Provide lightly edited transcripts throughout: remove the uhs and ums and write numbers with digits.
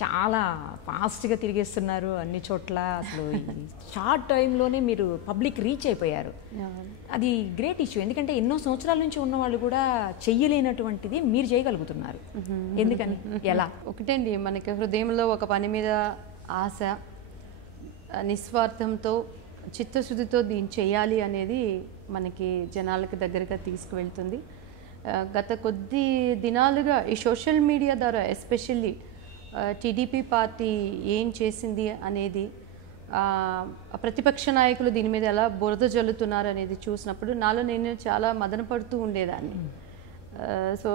చాలా ఫాస్ట్గా తిరిగేస్తున్నారు అన్ని చోట్ల. అసలు షార్ట్ టైంలోనే మీరు పబ్లిక్ రీచ్ అయిపోయారు. అది గ్రేట్ ఇష్యూ. ఎందుకంటే ఎన్నో సంవత్సరాల నుంచి ఉన్న వాళ్ళు కూడా చెయ్యలేనటువంటిది మీరు చేయగలుగుతున్నారు. ఎందుకని, ఎలా? ఒకటండి, మనకి హృదయంలో ఒక పని మీద ఆశ, నిస్వార్థంతో చిత్తశుద్ధితో దీన్ని చేయాలి అనేది మనకి జనాలకు దగ్గరగా తీసుకువెళ్తుంది. గత కొద్ది దినాలుగా ఈ సోషల్ మీడియా ద్వారా ఎస్పెషల్లీ టీడీపీ పార్టీ ఏం చేసింది అనేది, ప్రతిపక్ష నాయకులు దీని మీద ఎలా బురద జల్లుతున్నారు అనేది చూసినప్పుడు నాలో నేను చాలా మదన పడుతూ ఉండేదాన్ని. సో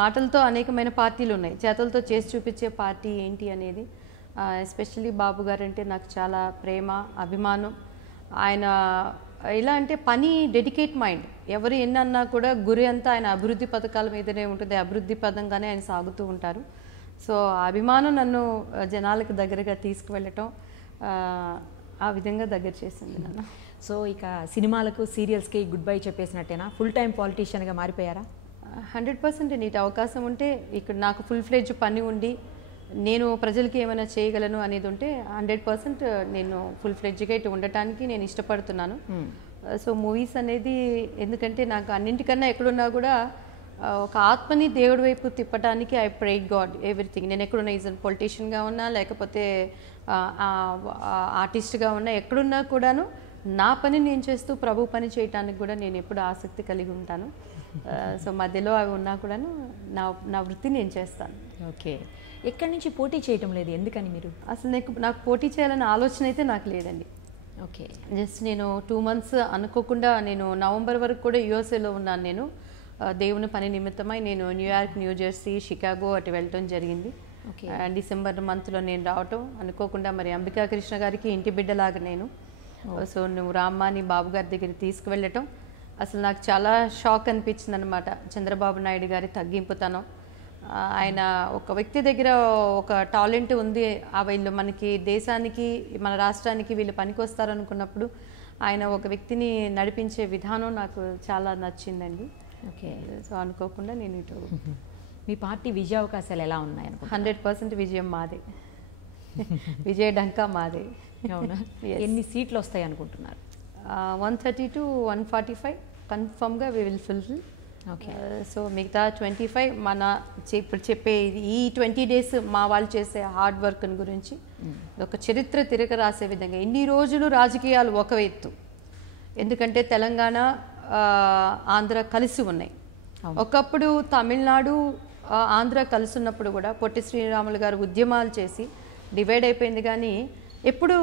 మాటలతో అనేకమైన పార్టీలు ఉన్నాయి, చేతలతో చేసి చూపించే పార్టీ ఏంటి అనేది. ఎస్పెషల్లీ బాబు గారు అంటే నాకు చాలా ప్రేమ, అభిమానం. ఆయన ఎలా అంటే పని డెడికేట్ మైండ్, ఎవరు ఎన్నన్నా కూడా గురి అంతా ఆయన అభివృద్ధి పథకాల మీదనే ఉంటుంది, అభివృద్ధి పదంగానే ఆయన సాగుతూ ఉంటారు. సో అభిమానం నన్ను జనాలకు దగ్గరగా తీసుకువెళ్ళటం ఆ విధంగా దగ్గర చేసింది నన్ను. సో ఇక సినిమాలకు సీరియల్స్కి గుడ్ బై చెప్పేసినట్టేనా? ఫుల్ టైం పాలిటీషియన్గా మారిపోయారా? 100% నీటి అవకాశం ఉంటే ఇక్కడ నాకు ఫుల్ ఫ్లెడ్జ్ పని ఉండి నేను ప్రజలకి ఏమైనా చేయగలను అనేది ఉంటే 100% నేను ఫుల్ ఫ్లెడ్జ్గా ఇటు ఉండటానికి నేను ఇష్టపడుతున్నాను. సో మూవీస్ అనేది ఎందుకంటే నాకు అన్నింటికన్నా ఎక్కడున్నా కూడా ఒక ఆత్మని దేవుడి వైపు తిప్పడానికి ఐ ప్రే గాడ్ ఎవ్రీథింగ్. నేను ఎక్కడున్నా, ఈజ్ పొలిటీషియన్గా ఉన్నా లేకపోతే ఆర్టిస్ట్గా ఉన్నా, ఎక్కడున్నా కూడాను నా పని నేను చేస్తూ ప్రభు పని చేయటానికి కూడా నేను ఎప్పుడు ఆసక్తి కలిగి ఉంటాను. సో మధ్యలో అవి ఉన్నా కూడాను నా వృత్తి నేను చేస్తాను. ఓకే. ఎక్కడి నుంచి పోటీ చేయటం లేదు, ఎందుకని మీరు? అసలు నాకు పోటీ చేయాలనే ఆలోచన అయితే నాకు లేదండి. ఓకే. జస్ట్ నేను 2 months అనుకోకుండా నేను నవంబర్ వరకు కూడా యూఎస్ఏలో ఉన్నాను. నేను దేవుని పని నిమిత్తమై నేను న్యూయార్క్, న్యూజెర్సీ, షికాగో అటు వెళ్ళటం జరిగింది. డిసెంబర్ మంత్లో నేను రావటం అనుకోకుండా, మరి అంబికా కృష్ణ గారికి ఇంటి బిడ్డలాగా నేను. సో నువ్వు రామ్మా అని బాబు గారి దగ్గరికి తీసుకువెళ్ళటం అసలు నాకు చాలా షాక్ అనిపించింది అనమాట. చంద్రబాబు నాయుడు గారి తగ్గింపుతనం, ఆయన ఒక వ్యక్తి దగ్గర ఒక టాలెంట్ ఉంది, వీళ్ళు మనకి దేశానికి మన రాష్ట్రానికి వీళ్ళు పనికొస్తారు అనుకున్నప్పుడు ఆయన ఒక వ్యక్తిని నడిపించే విధానం నాకు చాలా నచ్చిందండి. ఓకే. సో అనుకోకుండా నేను ఇటు మీ పార్టీ విజయ అవకాశాలు ఎలా ఉన్నాయి? 100% విజయం మాదే, విజయ డంకా మాదే. అవునా? ఎన్ని సీట్లు వస్తాయి అనుకుంటున్నారు? 130 to 145 కన్ఫర్మ్గా we will fulfil. Okay. So మిగతా 25 మన ఇప్పుడు చెప్పే ఈ 20 days మా వాళ్ళు చేసే హార్డ్ వర్క్ గురించి ఒక చరిత్ర తిరగ రాసే విధంగా. ఇన్ని రోజులు రాజకీయాలు ఒక ఎత్తు, ఎందుకంటే తెలంగాణ ఆంధ్ర కలిసి ఉన్నాయి. ఒకప్పుడు తమిళనాడు ఆంధ్ర కలిసి ఉన్నప్పుడు కూడా పొట్టి శ్రీరాములు గారు ఉద్యమాలు చేసి డివైడ్ అయిపోయింది. కానీ ఎప్పుడు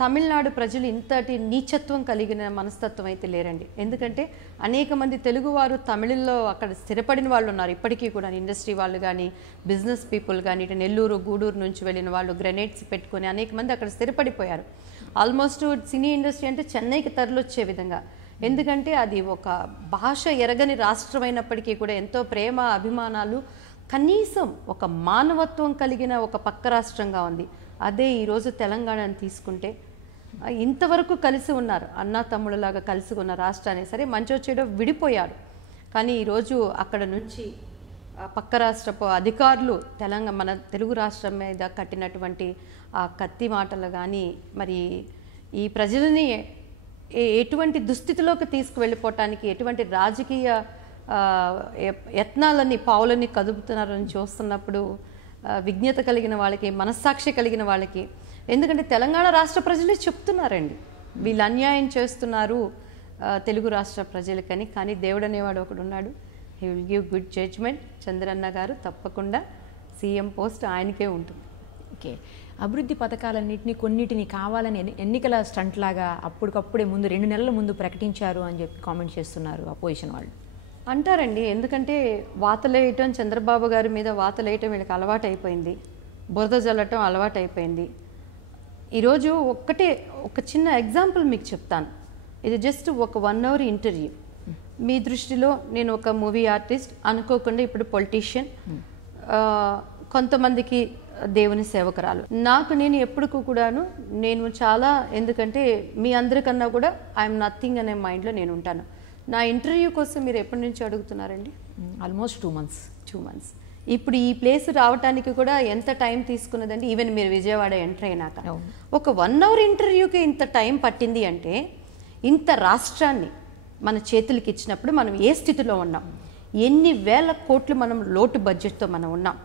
తమిళనాడు ప్రజలు ఇంతటి నీచత్వం కలిగిన మనస్తత్వం అయితే లేరండి. ఎందుకంటే అనేక మంది తెలుగువారు తమిళంలో అక్కడ స్థిరపడిన వాళ్ళు ఉన్నారు ఇప్పటికీ కూడా. ఇండస్ట్రీ వాళ్ళు కానీ, బిజినెస్ పీపుల్ కానీ, ఇటు నెల్లూరు, గూడూరు నుంచి వెళ్ళిన వాళ్ళు గ్రెనేడ్స్ పెట్టుకొని అనేక మంది అక్కడ స్థిరపడిపోయారు. ఆల్మోస్ట్ సినీ ఇండస్ట్రీ అంటే చెన్నైకి తరలొచ్చే విధంగా. ఎందుకంటే అది ఒక భాష ఎరగని రాష్ట్రం అయినప్పటికీ కూడా ఎంతో ప్రేమ, అభిమానాలు, కనీసం ఒక మానవత్వం కలిగిన ఒక పక్క రాష్ట్రంగా ఉంది. అదే ఈరోజు తెలంగాణను తీసుకుంటే ఇంతవరకు కలిసి ఉన్నారు, అన్నా తమ్ముళ్ళలాగా కలిసి ఉన్న రాష్ట్రాన్ని సరే మంచో చెడో విడిపోయారు. కానీ ఈరోజు అక్కడ నుంచి పక్క రాష్ట్రపు అధికారులు మన తెలుగు రాష్ట్రం మీద కట్టినటువంటి ఆ కత్తి మాటలు కానీ, మరి ఈ ప్రజలని ఎటువంటి దుస్థితిలోకి తీసుకువెళ్ళిపోవటానికి ఎటువంటి రాజకీయ యత్నాలని పావులని కదుపుతున్నారని చూస్తున్నప్పుడు విజ్ఞత కలిగిన వాళ్ళకి, మనస్సాక్షి కలిగిన వాళ్ళకి, ఎందుకంటే తెలంగాణ రాష్ట్ర ప్రజలే చెప్తున్నారండి వీళ్ళు అన్యాయం చేస్తున్నారు తెలుగు రాష్ట్ర ప్రజలకని. కానీ దేవుడు అనేవాడు ఒకడు ఉన్నాడు, he will give good judgement. Chandranna garu తప్పకుండా సీఎం పోస్ట్ ఆయనకే ఉంటుంది. ఓకే. అభివృద్ధి పథకాలన్నింటినీ కొన్నిటిని కావాలని ఎన్నికల స్టంట్ లాగా అప్పటికప్పుడే ముందు 2 నెలల ముందు ప్రకటించారు అని చెప్పి కామెంట్ చేస్తున్నారు అపోజిషన్ వాళ్ళు. అంటారండి, ఎందుకంటే వాతలేయటం, చంద్రబాబు గారి మీద వాతలేయటం వీళ్ళకి అలవాటు అయిపోయింది, బురద జల్లటం అలవాటు అయిపోయింది. ఈరోజు ఒక చిన్న ఎగ్జాంపుల్ మీకు చెప్తాను. ఇది జస్ట్ ఒక 1 hour ఇంటర్వ్యూ. మీ దృష్టిలో నేను ఒక మూవీ ఆర్టిస్ట్, అనుకోకుండా ఇప్పుడు పొలిటీషియన్, కొంతమందికి దేవుని సేవకురాలు. నేను ఎప్పుడు కూడాను నేను చాలా, ఎందుకంటే మీ అందరికన్నా కూడా ఐఎమ్ నథింగ్ అనే మైండ్లో నేను ఉంటాను. నా ఇంటర్వ్యూ కోసం మీరు ఎప్పటి నుంచి అడుగుతున్నారండి? Almost 2 months. 2 months. ఇప్పుడు ఈ ప్లేస్ రావడానికి కూడా ఎంత టైం తీసుకున్నదండి. ఈవెన్ మీరు విజయవాడ ఎంటర్ అయినాక ఒక 1 అవర్ ఇంటర్వ్యూకి ఇంత టైం పట్టింది అంటే ఇంత రాష్ట్రాన్ని మన చేతులకి ఇచ్చినప్పుడు మనం ఏ స్థితిలో ఉన్నాం, ఎన్ని వేల కోట్లు మనం లోటు బడ్జెట్తో మనం ఉన్నాం.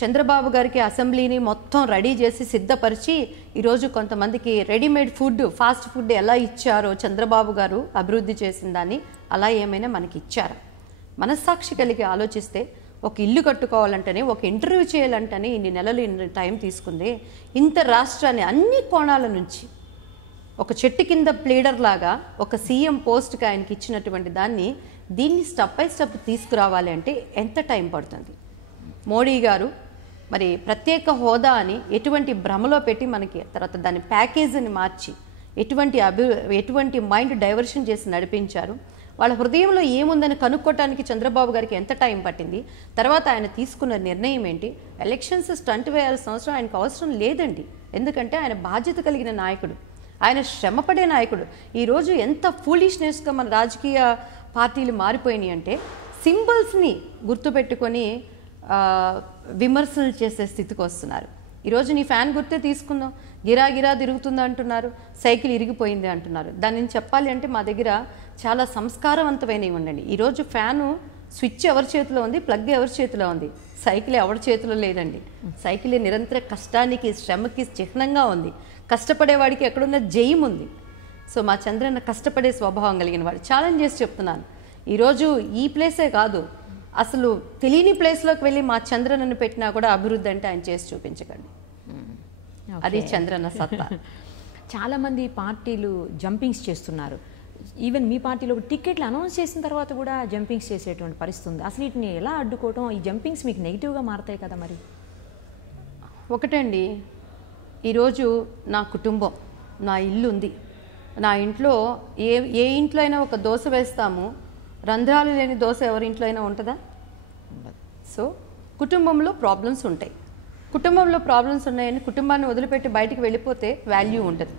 చంద్రబాబు గారికి అసెంబ్లీని మొత్తం రెడీ చేసి సిద్ధపరిచి ఈరోజు కొంతమందికి రెడీమేడ్ ఫుడ్, ఫాస్ట్ ఫుడ్ ఎలా ఇచ్చారో చంద్రబాబు గారు అభివృద్ధి చేసిన దాన్ని అలా ఏమైనా మనకి ఇచ్చారా? మనస్సాక్షి కలిగి ఆలోచిస్తే ఒక ఇల్లు కట్టుకోవాలంటేనే, ఒక ఇంటర్వ్యూ చేయాలంటేనే ఇన్ని నెలలు ఇన్ని టైం తీసుకుంది. ఇంత రాష్ట్రాన్ని అన్ని కోణాల నుంచి ఒక చెట్టు కింద ప్లీడర్ లాగా ఒక సీఎం పోస్ట్కి ఆయనకి ఇచ్చినటువంటి దాన్ని దీన్ని స్టెప్ బై స్టెప్ తీసుకురావాలి అంటే ఎంత టైం పడుతుంది? మోడీ గారు మరి ప్రత్యేక హోదా అని ఎటువంటి భ్రమలో పెట్టి మనకి తర్వాత దాని ప్యాకేజీని మార్చి ఎటువంటి మైండ్ డైవర్షన్ చేసి నడిపించారు. వాళ్ళ హృదయంలో ఏముందని కనుక్కోవటానికి చంద్రబాబు గారికి ఎంత టైం పట్టింది? తర్వాత ఆయన తీసుకున్న నిర్ణయం ఏంటి? ఎలక్షన్స్ స్టంట్ వేయాల్సిన అవసరం ఆయనకు అవసరం లేదండి. ఎందుకంటే ఆయన బాధ్యత కలిగిన నాయకుడు, ఆయన శ్రమపడే నాయకుడు. ఈరోజు ఎంత ఫూలిష్నెస్గా మన రాజకీయ పార్టీలు మారిపోయినాయి అంటే సింబల్స్ని గుర్తుపెట్టుకొని విమర్శలు చేసే స్థితికి వస్తున్నారు. ఈరోజు నీ ఫ్యాన్ గుర్తే తీసుకుందాం, గిరా గిరా తిరుగుతుంది అంటున్నారు, సైకిల్ ఇరిగిపోయింది అంటున్నారు. దానిని చెప్పాలి అంటే మా దగ్గర చాలా సంస్కారవంతమైనవి ఉండండి. ఈరోజు ఫ్యాను స్విచ్ ఎవరి చేతిలో ఉంది, ప్లగ్ ఎవరి చేతిలో ఉంది, సైకిల్ ఎవరి చేతిలో లేదండి. సైకిల్ నిరంతర కష్టానికి, శ్రమకి చిహ్నంగా ఉంది. కష్టపడేవాడికి ఎక్కడున్న జయం ఉంది. సో మా చంద్రన్న కష్టపడే స్వభావం కలిగిన వాడు. ఛాలెంజ్ చేసి చెప్తున్నాను, ఈరోజు ఈ ప్లేసే కాదు, అసలు తెలియని ప్లేస్లోకి వెళ్ళి మా చంద్రన్నను పెట్టినా కూడా అభివృద్ధి అంటే ఆయన చేసి చూపించకండి. అది చంద్రన్న సత్తా. చాలామంది పార్టీలు జంపింగ్స్ చేస్తున్నారు. ఈవెన్ మీ పార్టీలో టికెట్లు అనౌన్స్ చేసిన తర్వాత కూడా జంపింగ్స్ చేసేటువంటి పరిస్థితి ఉంది. అసలు వీటిని ఎలా అడ్డుకోవటం? ఈ జంపింగ్స్ మీకు నెగిటివ్గా మారుతాయి కదా మరి? ఒకటండి, ఈరోజు నా కుటుంబం, నా ఇల్లు ఉంది. నా ఇంట్లో ఏ ఇంట్లో అయినా ఒక దోశ వేస్తాము, రంధ్రాలు లేని దోశ ఎవరింట్లో అయినా ఉంటుందా? సో కుటుంబంలో ప్రాబ్లమ్స్ ఉంటాయి. కుటుంబంలో ప్రాబ్లమ్స్ ఉన్నాయని కుటుంబాన్ని వదిలిపెట్టి బయటికి వెళ్ళిపోతే వాల్యూ ఉంటుంది.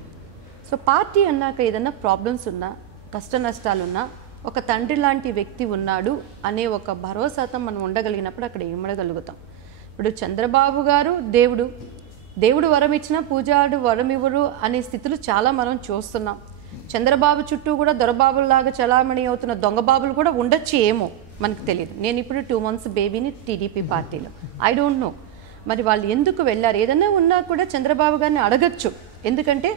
సో పార్టీ అన్నాక ఏదన్నా ప్రాబ్లమ్స్ ఉన్నా, కష్ట నష్టాలున్నా, ఒక తండ్రి లాంటి వ్యక్తి ఉన్నాడు అనే ఒక భరోసాతో మనం ఉండగలిగినప్పుడు అక్కడ ఏమడగలుగుతాం. ఇప్పుడు చంద్రబాబు గారు దేవుడు వరం ఇచ్చినా పూజాడు వరం ఇవ్వడు అనే స్థితులు చాలా మనం చూస్తున్నాం. చంద్రబాబు చుట్టూ కూడా దొరబాబుల్లాగా చలామణి అవుతున్న దొంగబాబులు కూడా ఉండొచ్చు, ఏమో మనకు తెలియదు. నేను ఇప్పుడు 2 months బేబీని టీడీపీ పార్టీలో, ఐ డోంట్ నో మరి వాళ్ళు ఎందుకు వెళ్ళారు. ఏదైనా ఉన్నా కూడా చంద్రబాబు గారిని అడగచ్చు, ఎందుకంటే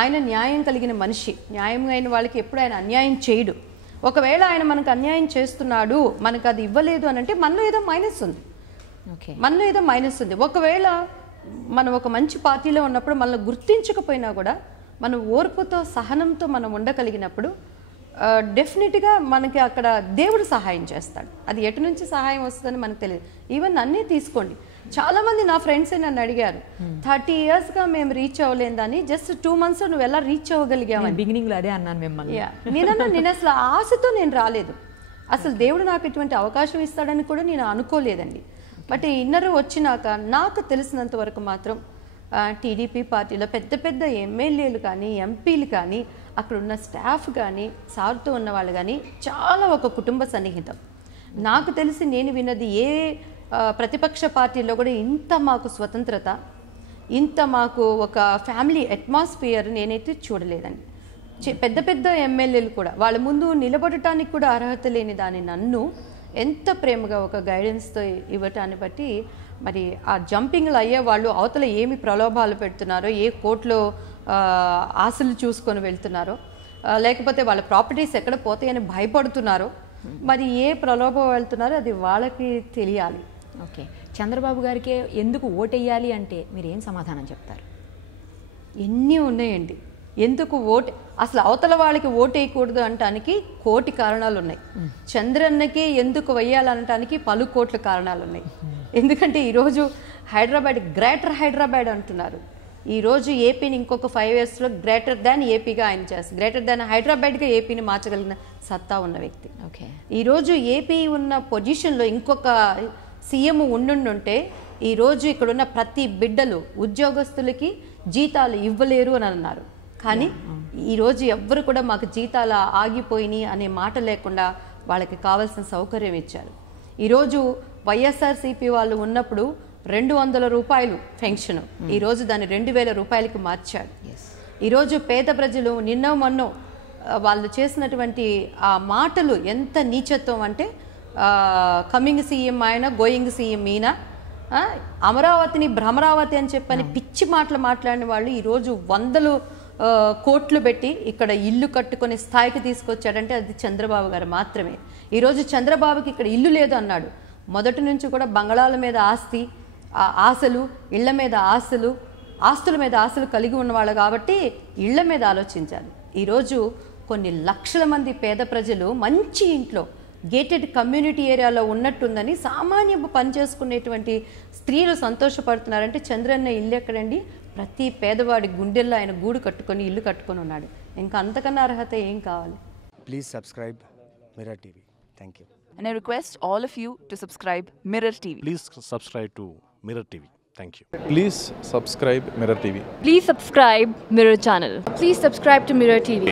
ఆయన న్యాయం కలిగిన మనిషి. న్యాయం అయిన వాళ్ళకి ఎప్పుడు ఆయన అన్యాయం చేయడు. ఒకవేళ ఆయన మనకు అన్యాయం చేస్తున్నాడు, మనకు అది ఇవ్వలేదు అని అంటే మనలో ఏదో మైనస్ ఉంది. మనలో ఏదో మైనస్ ఉంది. ఒకవేళ మనం ఒక మంచి పార్టీలో ఉన్నప్పుడు మనల్ని గుర్తించకపోయినా కూడా మనం ఓర్పుతో, సహనంతో మనం ఉండగలిగినప్పుడు డెఫినెట్గా మనకి అక్కడ దేవుడు సహాయం చేస్తాడు. అది ఎటు నుంచి సహాయం వస్తుందని మనకు తెలియదు. ఈవెన్ నన్నే తీసుకోండి, చాలామంది నా ఫ్రెండ్సే నన్ను అడిగారు, 30 yearsగా మేము రీచ్ అవ్వలేని దాన్ని జస్ట్ 2 months నువ్వు ఎలా రీచ్ అవ్వగలిగామని. బిగినింగ్లో అదే అన్నాను మిమ్మల్ని. నేను అసలు ఆశతో నేను రాలేదు. అసలు దేవుడు నాకు ఇటువంటి అవకాశం ఇస్తాడని కూడా నేను అనుకోలేదండి. బట్ ఇన్నర్ వచ్చినాక నాకు తెలిసినంత వరకు మాత్రం టీడీపీ పార్టీలో పెద్ద ఎమ్మెల్యేలు కానీ, ఎంపీలు కానీ, అక్కడ ఉన్న స్టాఫ్ కానీ, సార్తో ఉన్న వాళ్ళు కానీ చాలా ఒక కుటుంబ సన్నిహితం. నాకు తెలిసి నేను విన్నది ఏ ప్రతిపక్ష పార్టీలో కూడా ఇంత మాకు స్వతంత్రత, ఇంత మాకు ఒక ఫ్యామిలీ అట్మాస్ఫియర్ నేనైతే చూడలేదండి. పెద్ద ఎమ్మెల్యేలు కూడా వాళ్ళ ముందు నిలబడటానికి కూడా అర్హత లేని దాన్ని నన్ను ఎంత ప్రేమగా ఒక గైడెన్స్తో ఇవ్వటాన్ని బట్టి మరి ఆ జంపింగ్లు అయ్యే వాళ్ళు అవతల ఏమి ప్రలోభాలు పెడుతున్నారో, ఏ కోర్టులో ఆశలు చూసుకొని వెళ్తున్నారో, లేకపోతే వాళ్ళ ప్రాపర్టీస్ ఎక్కడ పోతాయని భయపడుతున్నారో, మరి ఏ ప్రలోభం వెళ్తున్నారో అది వాళ్ళకి తెలియాలి. ఓకే, చంద్రబాబు గారికి ఎందుకు ఓటేయాలి అంటే మీరు ఏం సమాధానం చెప్తారు? ఎన్ని ఉన్నాయండి. ఎందుకు అసలు అవతల వాళ్ళకి ఓటేయకూడదు అనటానికి కోటి కారణాలు ఉన్నాయి. చంద్రన్నకి ఎందుకు వేయాలనటానికి పలు కోట్ల కారణాలు ఉన్నాయి. ఎందుకంటే ఈరోజు హైదరాబాద్ గ్రేటర్ హైదరాబాద్ అంటున్నారు. ఈరోజు ఏపీని ఇంకొక 5 yearsలో గ్రేటర్ దాన్ ఏపీగా ఆయన చేస్తారు. గ్రేటర్ దాన్ హైదరాబాద్గా ఏపీని మార్చగలిగిన సత్తా ఉన్న వ్యక్తి. ఓకే, ఈరోజు ఏపీ ఉన్న పొజిషన్లో ఇంకొక సీఎం ఉండుంటే ఈరోజు ఇక్కడున్న ప్రతి బిడ్డలు, ఉద్యోగస్తులకి జీతాలు ఇవ్వలేరు అని అన్నారు. కానీ ఈరోజు ఎవ్వరు కూడా మాకు జీతాలు ఆగిపోయినాయి అనే మాట లేకుండా వాళ్ళకి కావాల్సిన సౌకర్యం ఇచ్చారు. ఈరోజు వైఎస్ఆర్సీపీ వాళ్ళు ఉన్నప్పుడు 200 రూపాయలు పెన్షన్, ఈరోజు దాన్ని 2000 రూపాయలకి మార్చాడు. ఈరోజు పేద ప్రజలు నిన్న మొన్న వాళ్ళు చేసినటువంటి ఆ మాటలు ఎంత నీచత్వం అంటే, కమింగ్ సీఎం ఆయన, గోయింగ్ సీఎం ఈయన, అమరావతిని భ్రమరావతి అని చెప్పని పిచ్చి మాటలు మాట్లాడిన వాళ్ళు ఈరోజు 100 కోట్లు పెట్టి ఇక్కడ ఇల్లు కట్టుకునే స్థాయికి తీసుకొచ్చాడంటే అది చంద్రబాబు గారు మాత్రమే. ఈరోజు చంద్రబాబుకి ఇక్కడ ఇల్లు లేదు అన్నాడు. మొదటి నుంచి కూడా బంగళాల మీద ఆశలు, ఇళ్ల మీద ఆశలు, ఆస్తుల మీద ఆశలు కలిగి ఉన్నవాళ్ళు కాబట్టి ఇళ్ల మీద ఆలోచించాలి. ఈరోజు కొన్ని లక్షల మంది పేద ప్రజలు మంచి ఇంట్లో గేటెడ్ కమ్యూనిటీ ఏరియాలో ఉన్నట్టుందని సామాన్య పని చేసుకునేటువంటి స్త్రీలు సంతోషపడుతున్నారంటే చంద్రన్న ఇల్లు ఎక్కడండి? ప్రతి పేదవాడి గుండెల్లో ఆయన గూడు కట్టుకొని ఇల్లు కట్టుకొని ఉన్నాడు. ఇంకా అంతకన్నా అర్హత ఏం కావాలి? Please subscribe Mirror TV. Thank you. And I request all of you to subscribe Mirror TV. Please subscribe to Mirror TV. Thank you. Please subscribe Mirror TV. Please subscribe Mirror channel. Please subscribe to Mirror TV.